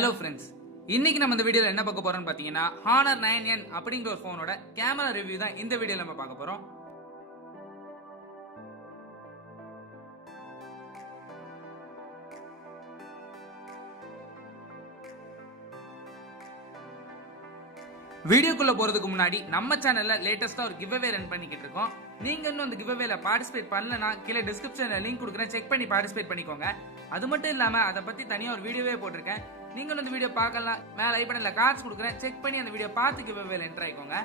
Hello friends, இன்னைக்கு நம்ம இந்த வீடியோல என்ன பார்க்க போறோம்னு பாத்தீங்கன்னா Honor 9N அப்படிங்கிற ஒரு போனோட கேமரா ரிவ்யூ தான் இந்த வீடியோல நம்ம பார்க்க போறோம். வீடியோக்குள்ள போறதுக்கு முன்னாடி நம்ம சேனல்ல லேட்டஸ்டா ஒரு கிவ் அவே ரன் பண்ணிக்கிட்டு இருக்கோம். நீங்க இன்னும் அந்த கிவ் அவேல பார்ட்டிசிபேட் பண்ணலனா கீழே டிஸ்கிரிப்ஷன்ல லிங்க் கொடுக்குறேன், செக் பண்ணி பார்ட்டிசிபேட் பண்ணிக்கோங்க. அது மட்டும் இல்லாம அதை பத்தி தனியா ஒரு வீடியோவே போட்டிருக்கேன். நீங்க இந்த வீடியோ பார்க்கலாம், மேல ஐ பட்டன்ல கார்ட்ஸ் கொடுக்குறேன், செக் பண்ணி அந்த வீடியோ பார்த்து கிவ் அவேல என்டர் ஆயிக்கோங்க.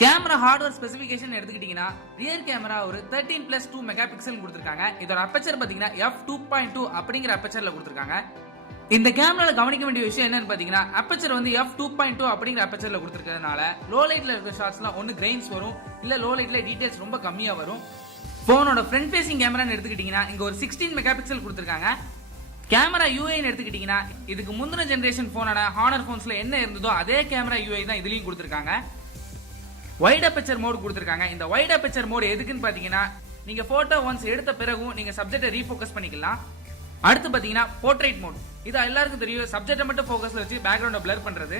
கேமரா ஹார்ட்வேர் ஸ்பெசிஃபிகேஷன் எடுத்துக்கிட்டீங்கன்னா ரியர் கேமரா ஒரு 13+2 மெகா பிக்சல் கொடுத்திருக்காங்க. இதோட அப்பச்சர் பாத்தீங்கன்னா f2.2 அப்படிங்கிற அப்பச்சர்ல கொடுத்திருக்காங்க. இந்த கேமரால கவனிக்க வேண்டிய விஷயம் என்னன்னு பாத்தீங்கன்னா அப்பச்சர் வந்து f2.2 அப்படிங்கிற அப்பச்சர்ல கொடுத்திருக்கிறதுனால லோ லைட்ல இருக்கிற ஷாட்ஸ்லாம் ஒன்னு கிரெயின்ஸ் வரும், இல்ல லோ லைட்ல டீடைல்ஸ் ரொம்ப கம்மியா வரும். போனோட ஃப்ரண்ட் ஃபேசிங் கேமரான்னு எடுத்துக்கிட்டீங்கன்னா இங்க ஒரு 16 மெகா பிக்சல் கொடுத்திருக்காங்க. கேமரா யூஐன்னு எடுத்துக்கிட்டீங்கன்னா இதுக்கு முந்தின ஜெனரேஷன் போனான ஹானர் போன்ஸ்ல என்ன இருந்ததோ அதே கேமரா யூஐ தான் இதுலயும் கொடுத்திருக்காங்க. வைட் அப்பச்சர் மோட் கொடுத்திருக்காங்க. இந்த வைட் அப்பச்சர் மோட் எதுக்குன்னு பாத்தீங்கன்னா நீங்க போட்டோ ஒன்ஸ் எடுத்த பிறகும் நீங்க சப்ஜெக்டை ரீஃபோக்கஸ் பண்ணிக்கலாம். அடுத்து பாத்தீங்கன்னா போர்ட்ரைட் மோட், இது எல்லாருக்கும் தெரியும், சப்ஜெக்டை மட்டும் ஃபோக்கஸ்ல வச்சு பேக்ரவுண்ட பிளர் பண்றது.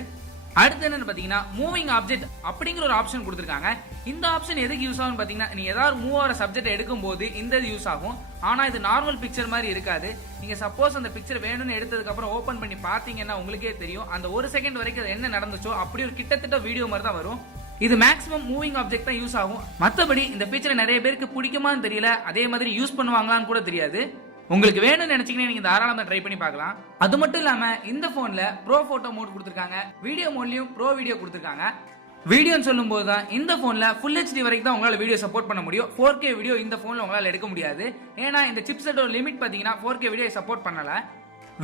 அடுத்து என்னன்னு பாத்தீங்கன்னா மூவிங் ஆப்ஜெக்ட் அப்படிங்கிற ஒரு ஆப்ஷன் கொடுத்திருக்காங்க. இந்த ஆப்ஷன் எதுக்கு யூஸ் ஆகும் பாத்தீங்கன்னா நீங்க ஏதாவது மூவ் ஆகிற சப்ஜெக்ட் எடுக்கும் போது இந்த யூஸ் ஆகும். ஆனா இது நார்மல் பிக்சர் மாதிரி இருக்காது. நீங்க சப்போஸ் அந்த பிக்சர் வேணும்னு எடுத்ததுக்கு அப்புறம் ஓபன் பண்ணி பாத்தீங்கன்னா உங்களுக்கே தெரியும் அந்த ஒரு செகண்ட் வரைக்கும் என்ன நடந்துச்சோ அப்படி ஒரு கிட்டத்தட்ட வீடியோ மாதிரி தான் வரும். இது மேக்ஸிமம் மூவிங் ஆப்ஜெக்ட் தான் யூஸ் ஆகும். மத்தபடி இந்த ஃபீச்சர் நிறைய பேருக்கு பிடிக்குமான்னு தெரியல, அதே மாதிரி யூஸ் பண்ணுவாங்களான்னு கூட தெரியாது. உங்களுக்கு வேணும்னு நினைச்சீங்கன்னா நீங்க தாராளமா ட்ரை பண்ணி பார்க்கலாம். அது மட்டும் இல்லாம இந்த போன்ல ப்ரோ போட்டோ மோட் கொடுத்திருக்காங்க, வீடியோ மோட்லயும் ப்ரோ வீடியோ கொடுத்திருக்காங்க. வீடியோன்னு சொல்லும் போது தான் இந்த போன்ல ஃபுல் HD வரைக்கும் தான் உங்களால வீடியோ சப்போர்ட் பண்ண முடியும். 4K வீடியோ இந்த போன்ல உங்களால எடுக்க முடியாது. ஏன்னா இந்த சிப்செட்டோட லிமிட் பாத்தீங்கன்னா 4K வீடியோ சப்போர்ட் பண்ணல.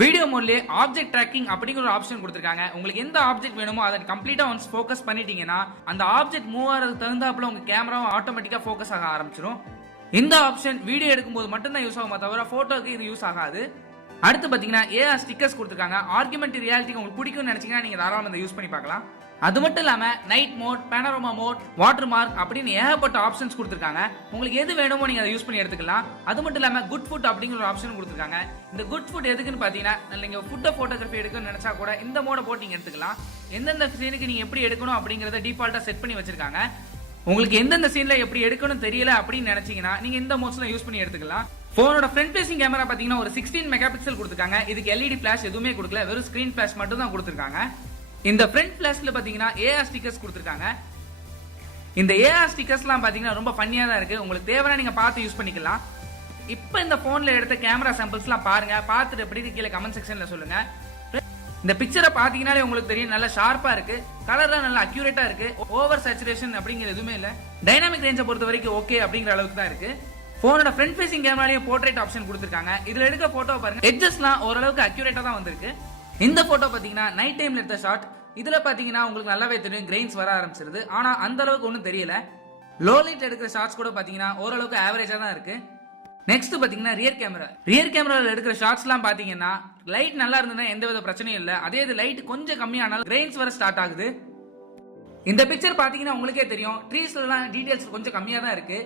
வீடியோ மோட்லயே ஆப்ஜெக்ட் ட்ராக்கிங் அப்படிங்கிற ஒரு ஆப்ஷன் கொடுத்திருக்காங்க. உங்களுக்கு எந்த ஆப்ஜெக்ட் வேணுமோ அதை கம்ப்ளீட்டா ஒன்ஸ் ஃபோக்கஸ் பண்ணிட்டீங்கன்னா அந்த ஆப்ஜெக்ட் மூவ் ஆகிறதுக்கு தகுந்தாப்புல உங்க கேமராவும் ஆட்டோமேட்டிக்கா ஃபோக்கஸ் ஆக ஆரம்பிச்சிடும். இந்த ஆப்ஷன் வீடியோ எடுக்கும்போது மட்டும் தான் யூஸ் ஆகுமா தவிர போட்டோக்கு இது யூஸ் ஆகாது. அடுத்து பாத்தீங்கன்னா AR ஸ்டிக்கர்ஸ் கொடுத்திருக்காங்க. ஆர்குமெண்ட் ரியாலிட்டி உங்களுக்கு பிடிக்கும்னு நினைச்சீங்கன்னா நீங்க தாராளமா இதை யூஸ் பண்ணி பார்க்கலாம். அது மட்டும் இல்லாம night mode, panorama mode, water mark அப்படின்னு ஏகப்பட்ட ஆப்ஷன்ஸ் கொடுத்திருக்காங்க. உங்களுக்கு எது வேணுமோ நீங்க அதை யூஸ் பண்ணி எடுத்துக்கலாம். அது மட்டும் இல்லாம குட் ஃபுட் அப்படிங்கிற ஒரு ஆப்ஷன் கொடுத்திருக்காங்க. இந்த குட் ஃபுட் எதுக்குன்னு பாத்தீங்கன்னா நீங்க ஃபுட்டை போட்டோகிராஃபி எடுக்கணும்னு நினைச்சா கூட இந்த மோட போட்டு நீங்க எடுத்துக்கலாம். எந்தெந்த சீனுக்கு நீங்க எப்படி எடுக்கணும் அப்படிங்கறத டிஃபால்ட்டா செட் பண்ணி வச்சிருக்காங்க. உங்களுக்கு எந்தெந்த சீன்ல எப்படி எடுக்கணும் தெரியல அப்படின்னு நினைச்சீங்கன்னா நீங்க இந்த மோட்ஸ்ல யூஸ் பண்ணி எடுத்துக்கலாம். போனோட ஃப்ரண்ட் ஃபேசிங் கேமரா பாத்தீங்கன்னா ஒரு 16 மெகா பிக்சல் கொடுத்திருக்காங்க. இதுக்கு LED ஃபிளாஷ் எதுவுமே கொடுக்கல, வெறும் ஸ்கிரீன் ஃபிளாஷ் மட்டும் தான் கொடுத்திருக்காங்க. இந்த ஃப்ரண்ட் ஃபிளாஷ்ல பாத்தீங்கன்னா AR ஸ்டிக்கர்ஸ் கொடுத்திருக்காங்க. இந்த AR ஸ்டிக்கர்ஸ்லாம் பாத்தீங்கன்னா ரொம்ப ஃபன்னியா தான் இருக்கு. உங்களுக்கு தேவைன்னா நீங்க பார்த்து யூஸ் பண்ணிக்கலாம். இப்போ இந்த போன்ல எடுத்த கேமரா சாம்பிள்ஸ்லாம் பாருங்க, பார்த்துட்டு எப்படி கீழே கமெண்ட் செக்ஷன்ல சொல்லுங்க. இந்த பிக்சரை பாத்தீங்கன்னாலே உங்களுக்கு தெரியும், நல்லா ஷார்ப்பா இருக்கு, கலர்லாம் நல்லா அக்யூரேட்டா இருக்கு, ஓவர் சேச்சுரேஷன் அப்படிங்கிறது எதுவுமே இல்ல. டைனாமிக் ரேஞ்சை பொறுத்த வரைக்கும் ஓகே அப்படிங்கிற அளவுக்கு தான் இருக்கு. போனோட ஃப்ரண்ட் ஃபேசிங் கேமராலயும் போர்ட்ரைட் ஆப்ஷன் கொடுத்திருக்காங்க. இதுல எடுக்க போட்டோ பாருங்க, எட்ஜஸ்லாம் ஓரளவுக்கு அக்யூரேட்டா தான் வந்திருக்கு. இந்த போட்டோ பாத்தீங்கன்னா நைட் டைம்ல எடுத்த ஷாட். இதுல பாத்தீங்கன்னா உங்களுக்கு நல்லாவே தெரியும் கிரெயின்ஸ் வர ஆரம்பிச்சிருது, ஆனா அந்த அளவுக்கு ஒன்றும் தெரியல. லோ லைட் எடுக்கிற ஷாட்ஸ் கூட பாத்தீங்கன்னா ஓரளவுக்கு ஆவரேஜா தான் இருக்கு. நெக்ஸ்ட் பாத்தீங்கன்னா ரியர் கேமரால எடுக்கிற ஷாட்ஸ்லாம் பாத்தீங்கன்னா லைட் நல்லா இருந்ததுன்னா எந்த வித பிரச்சனையும் இல்ல. அதே இது லைட் கொஞ்சம் கம்மியானாலும் கிரெயின்ஸ் வர ஸ்டார்ட் ஆகுது. இந்த பிக்சர் பாத்தீங்கன்னா உங்களுக்கே தெரியும் ட்ரீஸ்லாம் டீடைல்ஸ் கொஞ்சம் கம்மியா தான் இருக்கு.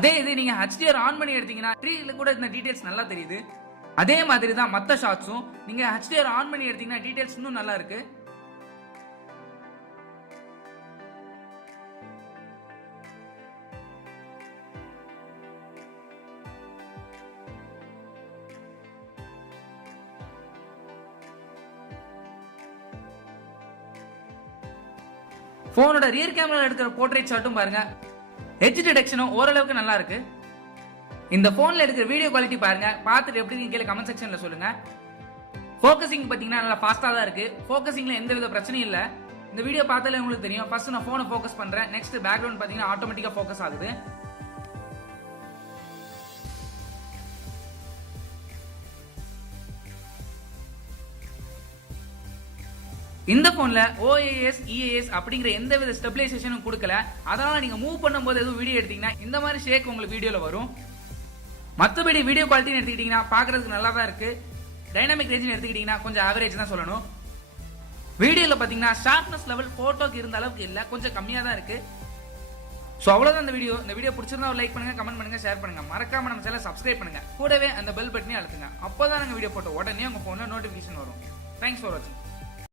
அதே இது நீங்க HDR ஆன் பண்ணி எடுத்தீங்கன்னா ட்ரீல கூட இந்த டீடைல்ஸ் நல்லா தெரியுது. அதே மாதிரி தான் மத்த ஷாட்ஸும் நீங்க HDR ஆன் பண்ணி எடுத்தீங்கன்னா டீடைல்ஸ் இன்னும் நல்லா இருக்கு. போனோட ரியர் கேமரா எடுக்கிற போர்ட்ரைட் ஷாட்டும் பாருங்க, எட்ஜ் டிடெக்ஷனும் ஓரளவுக்கு நல்லா இருக்கு. இந்த போன்ல எடுக்கிற வீடியோ குவாலிட்டி பாருங்க, பார்த்துட்டு எப்படி கீழே கமெண்ட் செக்ஷன்ல சொல்லுங்க. ஃபோக்கசிங் பாத்தீங்கன்னா நல்லா ஃபாஸ்டா தான் இருக்கு. ஃபோக்கசிங்ல எந்த வித பிரச்சனையும் இல்ல. இந்த வீடியோ பார்த்தாலே உங்களுக்கு தெரியும். ஃபர்ஸ்ட் நான் போனை ஃபோக்கஸ் பண்றேன், நெக்ஸ்ட் பேக்ரவுண்ட் பாத்தீங்கன்னா ஆட்டோமேட்டிக்கா ஃபோக்கஸ் ஆகுது. இந்த போன்ல OIS, EIS அப்படிங்கிற எந்த வித ஸ்டெபிலைசேஷனும் கொடுக்கல. அதனால நீங்க மூவ் பண்ணும்போது எதுவும் வீடியோ எடுத்தீங்கன்னா இந்த மாதிரி ஷேக் உங்களுக்கு வீடியோல வரும். மத்தபடி வீடியோ குவாலிட்டி எடுத்துக்கிட்டீங்கன்னா பாக்குறதுக்கு நல்லா தான் இருக்கு. டைனாமிக் ரேஞ்ச் எடுத்துக்கிட்டீங்கன்னா கொஞ்சம் ஆவரேஜ் தான் சொல்லணும். வீடியோல பாத்தீங்கன்னா ஷார்ப்னஸ் லெவல் போட்டோக்கு இருந்த அளவுக்கு இல்ல, கொஞ்சம் கம்மியா தான் இருக்கு. சோ அவ்வளவுதான் இந்த வீடியோ பிடிச்சிருந்தா ஒரு லைக் பண்ணுங்க, கமெண்ட் பண்ணுங்க, ஷேர் பண்ணுங்க. மறக்காம நம்ம சேனலை சப்ஸ்கிரைப் பண்ணுங்க. கூடவே அந்த பெல் பட்டனையும் அழுத்துங்க. அப்போதான் நாங்க வீடியோ போட்ட உடனே உங்க போன்ல நோட்டிபிகேஷன் வரும். தேங்க்ஸ் ஃபார் வாட்சிங்.